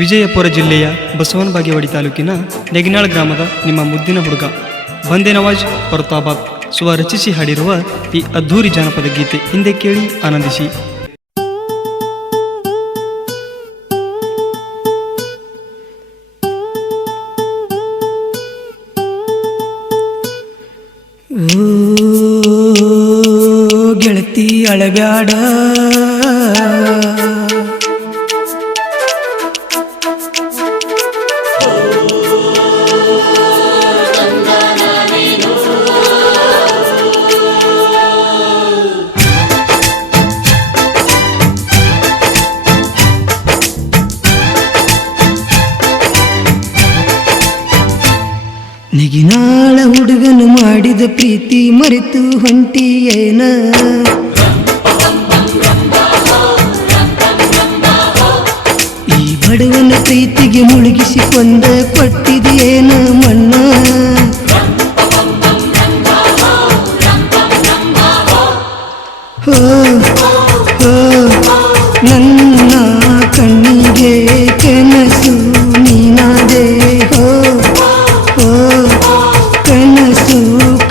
ವಿಜಯಪುರ ಜಿಲ್ಲೆಯ ಬಸವನಬಾಗೇವಾಡಿ ತಾಲೂಕಿನ ನೆಗ್ನಾಳ್ ಗ್ರಾಮದ ನಿಮ್ಮ ಮುದ್ದಿನ ಹುಡುಗ ಬಂದೆ ನವಾಜ್ ಪರ್ತಾಬಾದ್ ಸ್ವರಚಿಸಿ ಹಾಡಿರುವ ಈ ಅದ್ಧೂರಿ ಜಾನಪದ ಗೀತೆ ಹಿಂದೆ ಕೇಳಿ ಆನಂದಿಸಿ. ಓ ಗೆಳತಿ ಅಳಬ್ಯಾಡ, ನೆಗಿನಾಳ ಹುಡುಗನು ಮಾಡಿದ ಪ್ರೀತಿ ಮರೆತು ಹೊಂಟಿಯೇನ? ಈ ಬಡವನ ಪ್ರೀತಿಗೆ ಮುಳುಗಿಸಿಕೊಂಡ ಕೊಟ್ಟಿದೆಯೇನ ಮಣ್ಣ? ಹೋ ಹೋ ನನ್ನ ಕಣ್ಣಿಗೆ ಕನಸು ನೀನಾದೆ, ಹೋ ಹೋ ಕನಸು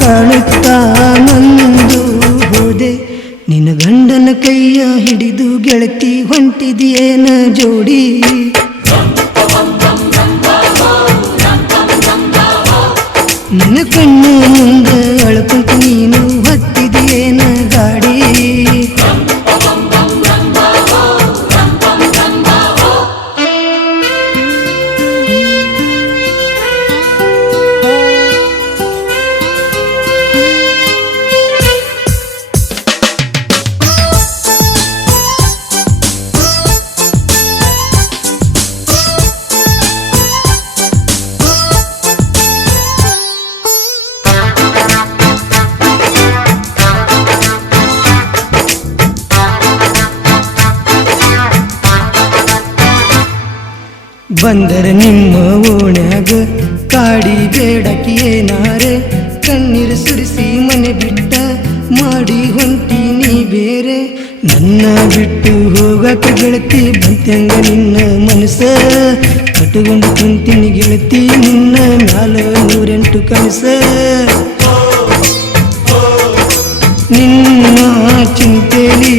ಕಾಣುತ್ತಾ ನಂದು ಹೋದೆ. ನಿನ್ನ ಗಂಡನ ಕೈಯ ಹಿಡಿದು ಗೆಳತಿ ಹೊಂಟಿದೆಯೇನ ಜೋಡಿ? ನಿನ್ನ ಕಣ್ಣು ಮುಂದ ಅಳ್ಕೊಂತ ನೀನು ಹತ್ತಿದೆಯೇನ ಗಾಡಿ? ಬಂದರ ನಿಮ್ಮ ಓಣ್ಯಾಗ ಕಾಡಿ ಬೇಡಕಿ ಏನಾರೆ, ಕಣ್ಣೀರು ಸುರಿಸಿ ಮನೆ ಬಿಟ್ಟ ಮಾಡಿ ಹೊಂಟಿ ನೀ ಬೇರೆ. ನನ್ನ ಬಿಟ್ಟು ಹೋಗಕ್ಕೆ ಗೆಳತಿ ಬಂತಂಗ ನಿನ್ನ ಮನಸ್ಸ, ಕಟ್ಟುಕೊಂಡು ಕುಂತಿನಿ ಗೆಳತಿ ನಿನ್ನ ಮ್ಯಾಲ 108 ಕನಸ. ನಿನ್ನ ಚಿಂತೆಲಿ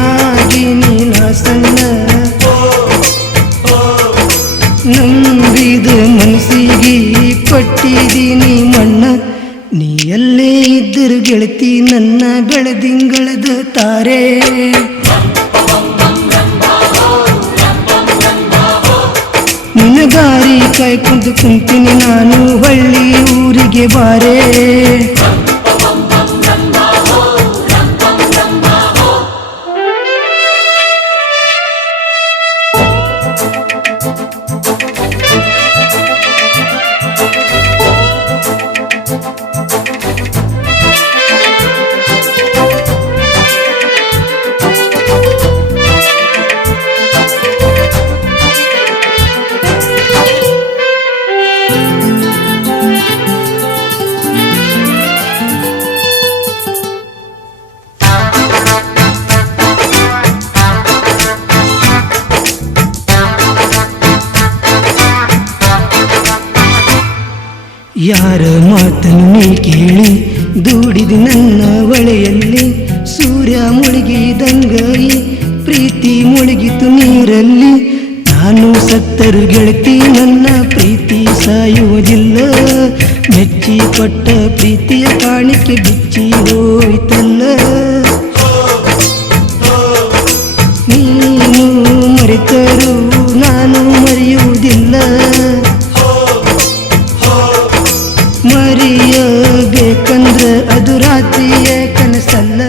ಆಗಿ ನೀನ ಸಣ್ಣ, ನಂಬಿದ ಮನಸ್ಸಿಗೆ ಕೊಟ್ಟಿದ್ದೀನಿ ಮಣ್ಣ. ನೀ ಎಲ್ಲೇ ಇದ್ದರು ಗೆಳತಿ ನನ್ನ ಬೆಳದಿಂಗಳದ ತಾರೆ. ನಿನಗಾರಿ ಕಾಯ್ಕೊಂಡು ಕುಂತೀನಿ ನಾನು, ಹಳ್ಳಿ ಊರಿಗೆ ಬಾರೆ. ಯಾರ ಮಾತನ್ನು ನೀ ಕೇಳಿ ದೂಡಿದ ನನ್ನ ಒಳೆಯಲ್ಲಿ, ಸೂರ್ಯ ಮುಳುಗಿದಂಗ ಈ ಪ್ರೀತಿ ಮುಳುಗಿತು ನೀರಲ್ಲಿ. ನಾನು ಸತ್ತರು ಗೆಳತಿ ನನ್ನ ಪ್ರೀತಿ ಸಾಯುವುದಿಲ್ಲ, ಮೆಚ್ಚಿ ಕೊಟ್ಟ ಪ್ರೀತಿಯ ಕಾಣಿಕೆ ಬಿಚ್ಚಿ ಹೋಯ್ತಲ್ಲ. ನೀನು ಮರೆತರು ನಾನು ಮರೆಯುವುದಿಲ್ಲ, ಮರೆಯಬೇಕಂದ್ರ ಅದು ರಾತ್ರಿಯ ಕನಸಲ್ಲ.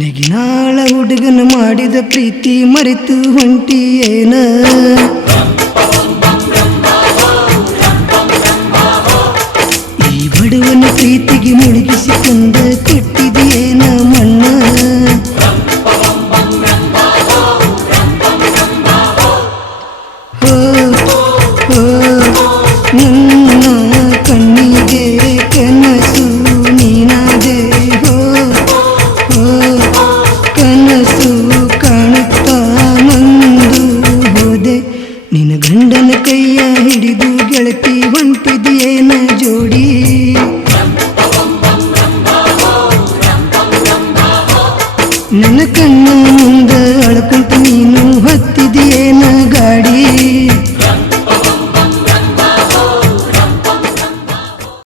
ನೆಗಿನಾಳ ಹುಡುಗನ ಮಾಡಿದ ಪ್ರೀತಿ ಮರೆತು ಹೊಂಟಿಯೇನ? ಈ ಬಡವನ ಪ್ರೀತಿಗೆ ಮುಳುಗಿಸಿಕೊಂಡ ಕೊಟ್ಟಿದೆಯೇನ ಮಣ್ಣ? ಹೋ ಹೋ ನನ್ನ ಕಣ್ಣಿಗೆ ಕನಸು ನೀನಾದೆ, ಹೋ ಹೋ ಕನಸು ಕಾಣುತ್ತಾ ನಂದು ಹೋದೆ. ನಿನ್ನ ಹೊಂಟಿದೆಯೇನ ಜೋಡಿ ನನ್ನ ಕಣ್ಣು ಮುಂದ